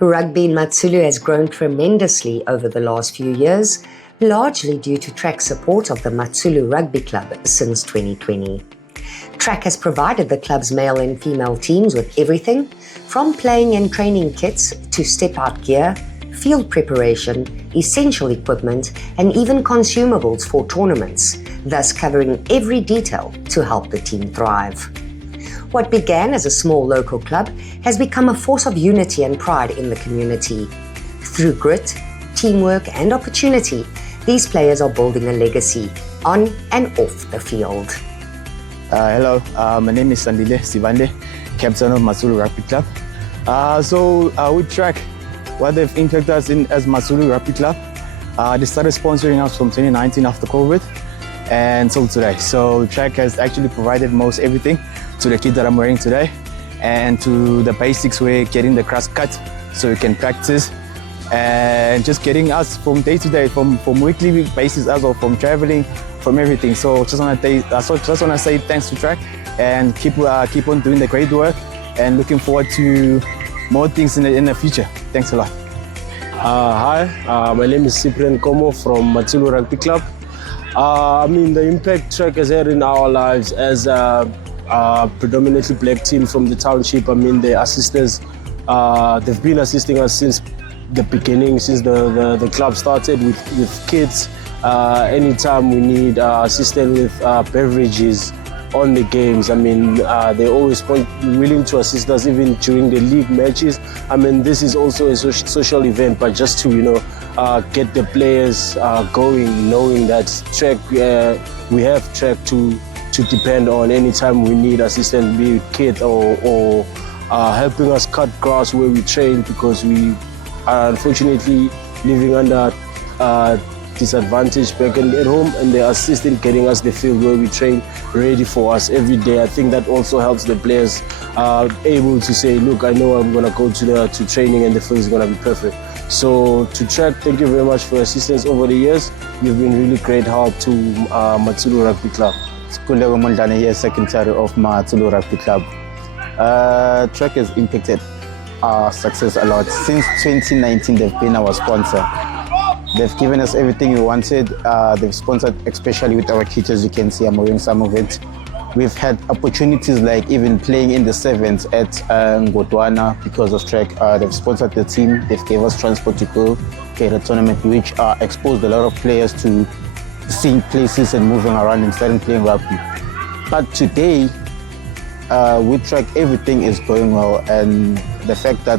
Rugby in Matsulu has grown tremendously over the last few years, largely due to TRAC's support of the Matsulu Rugby Club since 2020. TRAC has provided the club's male and female teams with everything from playing and training kits to step-out gear, field preparation, essential equipment, and even consumables for tournaments, thus covering every detail to help the team thrive. What began as a small local club has become a force of unity and pride in the community. Through grit, teamwork, and opportunity, these players are building a legacy on and off the field. Hello, my name is Sandile Sivande, captain of Matsulu Rugby Club. With TRAC, what they've impacted us in as Matsulu Rugby Club, they started sponsoring us from 2019 after COVID and till today. So TRAC has actually provided most everything to the kit that I'm wearing today, and to the basics where getting the grass cut so we can practice, and just getting us from day to day, from weekly basis as well, from traveling, from everything. So just want to say thanks to TRAC and keep on doing the great work, and looking forward to more things in the future. Thanks a lot. Hi, my name is Cyprian Como from Matsulu Rugby Club. The impact TRAC has had in our lives as a predominantly black team from the township. The assistants, they've been assisting us since the beginning, since the club started with kids. Anytime we need assistance with beverages on the games, they're always willing to assist us even during the league matches. This is also a social event, but just to get the players going, knowing that TRAC, we have TRAC to depend on anytime we need assistance, be it kids or helping us cut grass where we train, because we are unfortunately living under disadvantage back at home, and they're assisting getting us the field where we train ready for us every day. I think that also helps the players able to say, look, I know I'm going to go to training and the field is going to be perfect. So to TRAC, thank you very much for your assistance over the years. You've been really great help to Matsulu Rugby Club. Kulego Mondlane here, secretary of Matsulu Rugby Club. TRAC has impacted our success a lot. Since 2019, they've been our sponsor. They've given us everything we wanted. They've sponsored, especially with our kit, as you can see, I'm wearing some of it. We've had opportunities like even playing in the sevens at Ngotwana because of TRAC. They've sponsored the team. They've gave us transport to go get a tournament, which exposed a lot of players to seeing places and moving around and starting playing rugby. But today, with TRAC, everything is going well, and the fact that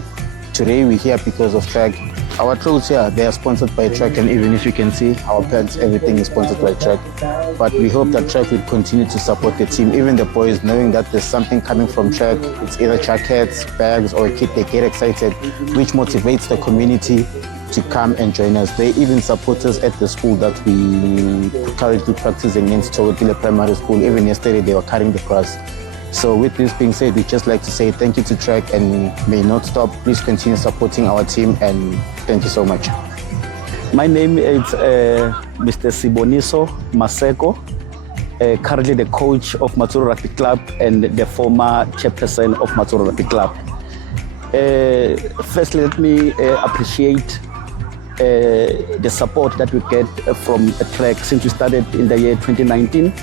today we're here because of TRAC. Our clothes here, they are sponsored by TRAC, and even if you can see, our pants, everything is sponsored by TRAC. But we hope that TRAC will continue to support the team, even the boys, knowing that there's something coming from TRAC. It's either jackets, bags, or a kit. They get excited, which motivates the community to come and join us. They even support us at the school that we currently practice against, Chowetile Primary School. Even yesterday, they were cutting the grass. So with this being said, we'd just like to say thank you to TRAC, and may not stop. Please continue supporting our team, and thank you so much. My name is Mr. Siboniso Maseko, currently the coach of Matsulu Rugby Club and the former chairperson of Matsulu Rugby Club. Firstly, let me appreciate the support that we get from TRAC since we started in the year 2019.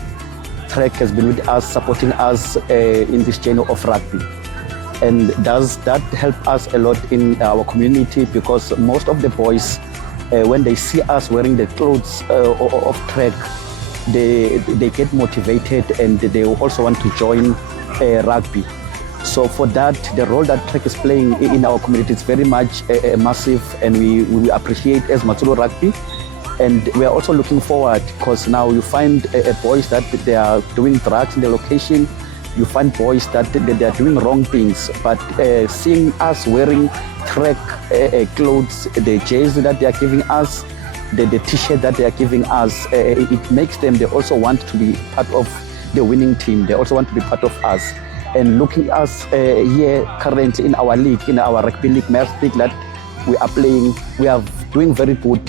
TRAC has been with us, supporting us in this journey of rugby. And does that help us a lot in our community, because most of the boys, when they see us wearing the clothes of TRAC, they get motivated, and they also want to join rugby. So for that, the role that TRAC is playing in our community is very much massive, and we appreciate as Matsulu Rugby. And we are also looking forward, because now you find boys that they are doing drugs in the location. You find boys that they are doing wrong things. But seeing us wearing TRAC clothes, the jersey that they are giving us, the t-shirt that they are giving us, it makes them, they also want to be part of the winning team. They also want to be part of us. And looking at us here currently in our league, in our rugby league, male league that we are playing, we are doing very good.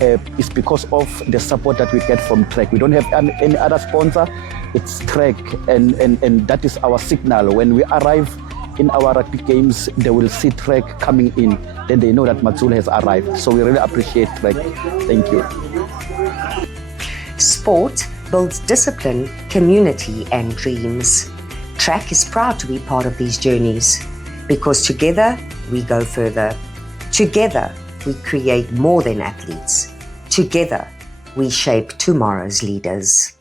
It's because of the support that we get from TRAC. We don't have any other sponsor. It's TRAC, and that is our signal. When we arrive in our rugby games, they will see TRAC coming in, then they know that Matsulu has arrived. So we really appreciate TRAC. Thank you. Sport builds discipline, community, and dreams. TRAC is proud to be part of these journeys because together we go further. Together we create more than athletes. Together we shape tomorrow's leaders.